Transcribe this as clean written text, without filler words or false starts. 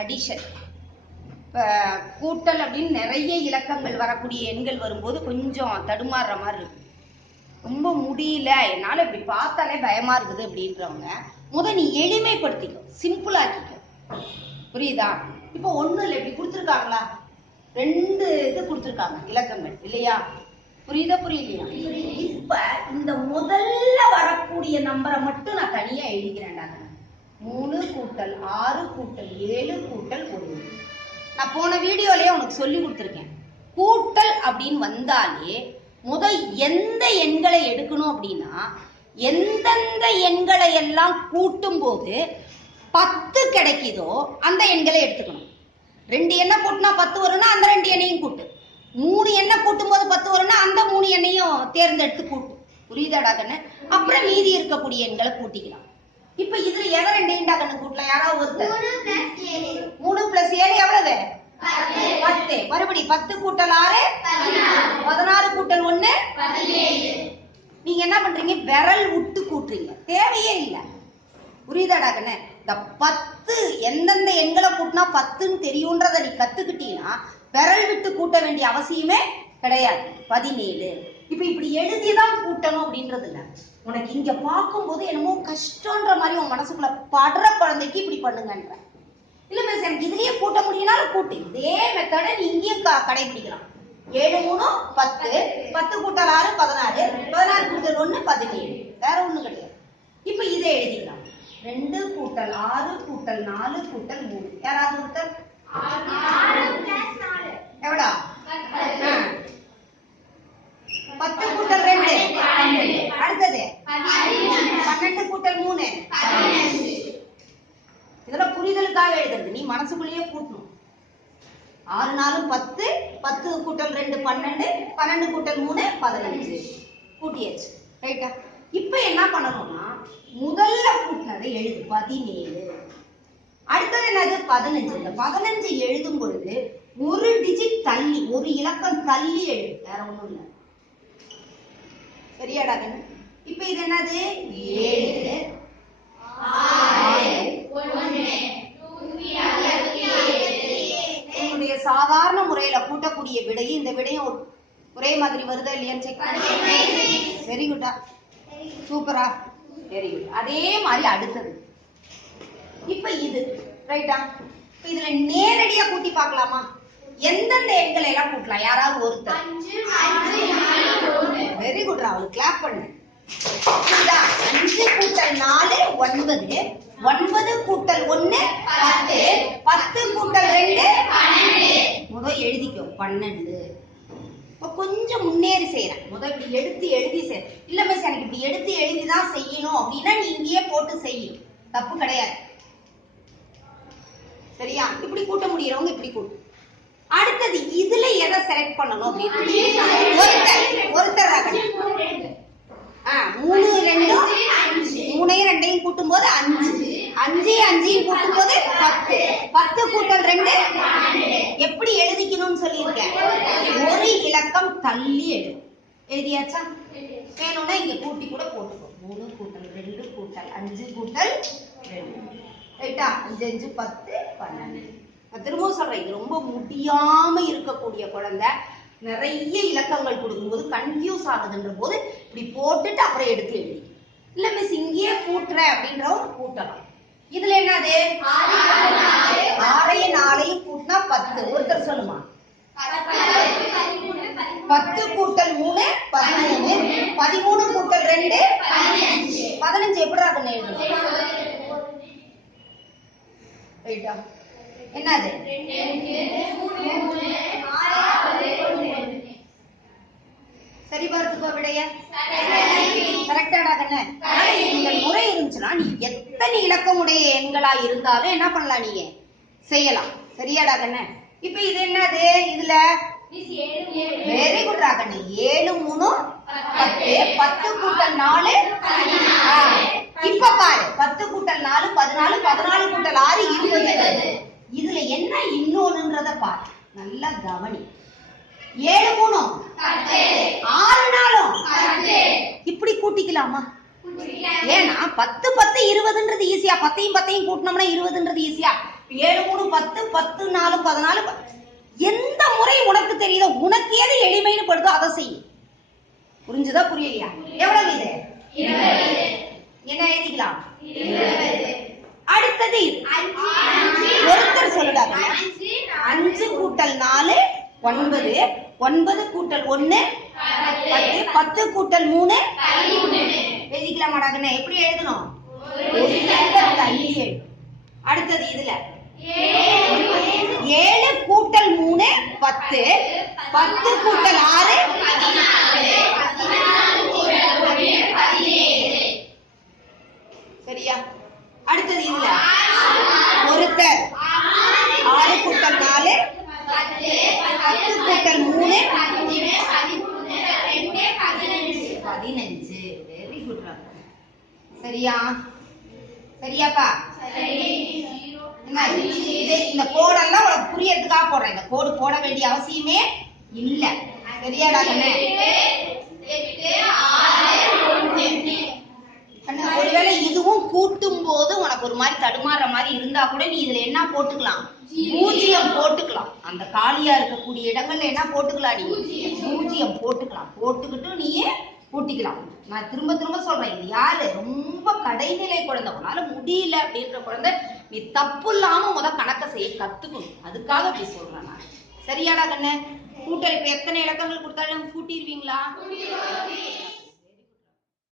Addition. கூட்டல் அப்படின்னு நிறைய இலக்கங்கள் வரக்கூடிய எண்கள் வரும்போது கொஞ்சம் தடுமாறுற மாதிரி இருக்கு. ரொம்ப முடியல, என்னால இப்படி பார்த்தாலே பயமா இருக்குது அப்படின்றவங்க நீ எளிமைப்படுத்திக்கோ, சிம்பிளாக்கிக்கோ. புரியுதா? இப்போ ஒண்ணும் இல்லை, இப்படி கொடுத்துருக்காங்களா, 2 இது கொடுத்துருக்காங்க இலக்கங்கள் இல்லையா? புரியுதா புரியலையா? இப்ப இந்த முதல்ல வரக்கூடிய நம்பரை மட்டும் நான் தனியா எழுதிக்கிறேன்டா. 3 கூட்டல் 6 கூட்டல் 7 கூட்டல் 1. நான் போன வீடியோலயே உனக்கு சொல்லி கொடுத்துருக்கேன். கூட்டல் அப்படின்னு வந்தாலே எந்த எண்களை எடுக்கணும் அப்படின்னா, எந்தெந்த எண்களை எல்லாம் கூட்டும் போது 10 கிடைக்குதோ அந்த எண்களை எடுத்துக்கணும். 2 எண்ணை கூட்டினா 10 வரும்னா அந்த 2 எண்ணையும் கூட்டு. 3 எண்ணை கூட்டும் போது 10 வரும்னா அந்த 3 எண்ணையும் தேர்ந்தெடுத்து கூட்டு. புரியுதாடா கண்ணு? அப்புறம் மீதி இருக்கக்கூடிய எண்களை கூட்டிக்கலாம். இப்ப இதுல எதை 2 எண்டா கண்ணு கூட்டலாம்? யாராவது ஒருத்தர். 3 + 7 எவ்வளவு? 10. மறுபடி 10 கூட்டல் 6 16 கூட்டல் 1 17. நீங்க என்ன பண்றீங்க? விரல் விட்டு கூட்டுறீங்க, தேவையே இல்லை. புரியுதாடா கண்ணு? இந்த 10 எந்தெந்த எண்களை கூட்டினா 10ன்னு தெரியும்ன்றத நீ கத்துக்கிட்டீங்கன்னா விரல் விட்டு கூட்ட வேண்டிய அவசியமே கிடையாது. 17. இப்ப இப்படி எழுதிதான் கூட்டணும் அப்படின்றது இல்ல. உனக்கு இங்க பார்க்கும்போது என்னமோ கஷ்டம்ன்ற மாதிரி உன் மனசுக்குள்ள படுற குழந்தைக்கு இப்படி பண்ணுங்கன்ற. இல்ல மிஸ் எனக்கு இதுலயே கூட்ட முடியும்னாலும் கூட்டு. இதே மெத்தட நீ இங்கேயும் கடைபிடிக்கலாம். 7 3 10, 10 கூட்டல் 6 16, 16 கூட்டல் 1 17. வேற ஒண்ணும் கிடையாது. இப்ப இதை எழுதிக்கலாம். 2 கூட்டல் 6 கூட்டல் 4 கூட்டல் 3. யாராவது ஒருத்தர்? 6 + 4 எவ்வளோ? 10 கூட்டல் 2 12. அடுத்தது 12 கூட்டல் 3 15. இதெல்லாம் புரிதலுக்காக எழுதுறது. நீ மனசுக்குள்ளேயே கூட்டணும். 6 4 10, 10 கூட்டல் 2 12, 12 கூட்டல் 3 15. கூட்டியாச்சு. ரைட்டா? இப்ப என்ன பண்ணணும்னா முதல்ல கூட்டினதை எழுது 17. அடுத்தது என்னது? 15. இந்த 15 எழுதும் பொழுது ஒரு டிஜிட் தள்ளி, ஒரு இலக்கம் தள்ளி எழுது, வேற ஒண்ணும் இல்லை. சரியாடா கண்ணு? இப்ப இது என்னது? 7 6 சாதாரண முறையில கூட்டக்கூடிய விடையும் இந்த விடையும் ஒரே மாதிரி வருதா இல்லையான்னு செக் பண்ணு. வெரி குட்டா, சூப்பரா, வெரி குட். அதே மாதிரி அடுத்தது இப்ப இது ரைட்டா? இதுல நேரடியா கூட்டி பார்க்கலாமா? எந்தெந்த எண்களை எல்லாம் கூட்டலாம்? யாராவது ஒருத்தர். 5 வெரி குட், அவளுக்கு கிளாப் பண்ணு. 5 கூட்டல் 4 9, 9 கூட்டல் 1 10, 10 கூட்டல் 2 12. எழுதிக்கோ 12. கொஞ்சம் முன்னேறி செய்யறேன். இப்படி எடுத்து எழுதி செய்ய. இல்ல மிஸ் எனக்கு இப்படி எடுத்து எழுதிதான் செய்யணும் அப்படின்னா நீ இங்கேயே போட்டு செய்யும், தப்பு கிடையாது. சரியா? இப்படி கூட்ட முடியறவங்க இப்படி கூட்டும். அடுத்தது இதுல எதை செலக்ட் பண்ணணும் அப்படின்னு ஒருத்தர் 3 2 3 2 கூட்டும் போது 5, 5 5 கூட்டும் போது 10, 10 கூட்டல் 2 எப்படி எழுதிக்கணும்னு சொல்லியிருக்கேன். ஒரு இலக்கம் தள்ளி எழுதியாச்சா? வேணும்னா இங்க கூட்டி கூட போட்டுக்கோ. 3 கூட்டல் 2 கூட்டல் 5 கூட்டல் 2 ரைட்டா? 5 5 10 12. நான் திரும்பவும் சொல்றேன், இது ரொம்ப முடியாம இருக்கக்கூடிய குழந்தை நிறைய இலக்கங்கள் கொடுக்கும்போது கன்ஃபியூஸ் ஆகுதுன்ற போது இப்படி போட்டுட்டு அப்புறம் எடுத்து எழுதி. இல்ல மிஸ் இங்கேயே கூட்டுறேன் அப்படின்றவங்க கூட்டலாம். இதுல என்னது? 6 4 கூட்டினா 10. ஒருத்தர் சொல்லுமா? 10 கூட்டல் 3 13, 13 கூட்டல் 2 15. 15 எப்படி இருக்குன்னு எழுதுறோம்? ரைட்டா? என்னது? சரி பார்த்துக்கோ விடைய. கரெக்டாடா கண்ணு? இந்த முறை இருந்துச்சுன்னா நீ எத்தனை இலக்கமுடைய எண்களா இருந்தாலும் என்ன பண்ணலாம், நீங்க செய்யலாம். சரியாடா கண்ணு? இப்ப இது என்னது? இதுல வெரி குட் கண்ணு. 7 3 10, 10 கூட்டல் 4 இப்ப பாரு, 10 கூட்டல் 4 14, 14 கூட்டல் 6 20. இதுல என்ன இன்னொன்னுன்றத பாரு, நல்லா கவனி. 7 3 6 4 இப்படி கூட்டிக்கலாமா? ஏன்னா 10 10 20ன்றது ஈஸியா, 10யும் 10யும் கூட்டினோம்னா 20ன்றது ஈஸியா. 7 3 10 10 4 14 எந்த முறை உனக்கு தெரியுதோ உனக்கு எது எளிமைன்னு படுதோ அதை செய். புரிஞ்சுதா புரியலையா? எவ்வளவு இது? என்ன எழுதிக்கலாம்? அடுத்தது ஒருத்தர் சொல்லுடாங்க. 5 கூட்டல் 4 9, 9 கூட்டல் 1 10, 10 கூட்டல் 3 எழுதிக்கலாமாடாங்கண்ணே? எப்படி எழுதணும்? அடுத்தது இதுல 7 கூட்டல் 3 10, 10 கூட்டல் 6 சரியா? அடுத்தது இதுல ஒருத்தர் 6 கூட்டல் 4 10 கூட்டல் 3 15. Very good. சரியா? சரியாப்பா? இந்த கோடெல்லாம் உனக்கு புரியறதுக்காக போடுறேன். இந்த கோடு போட வேண்டிய அவசியமே இல்ல. சரியாடா கண்ணே? ஒருவேளை இதுவும் கூட்டும் போது உனக்கு ஒரு மாதிரி தடுமாற மாதிரி இருந்தா கூட நீ இதுல என்ன போட்டுக்கலாம்? 0 போட்டுக்கலாம். அந்த காலியா இருக்கக்கூடிய இடங்கள்ல என்ன போட்டுக்கலாம்? நீ 0 போட்டுக்கலாம். போட்டுக்கிட்டு நீயே கூட்டிக்கலாம். நான் திரும்ப திரும்ப சொல்றேன், இது யாரு? ரொம்ப கடைநிலை குழந்தை, உன்னால முடியல அப்படின்ற குழந்தை. நீ தப்பு இல்லாம கணக்க செய்ய கத்துக்கணும். அதுக்காக அப்படி சொல்றேன் நான். சரியாடா கண்ணு? கூட்டல் இப்ப எத்தனை இலக்கங்கள் கொடுத்தாலும் கூட்டிடுவீங்களா?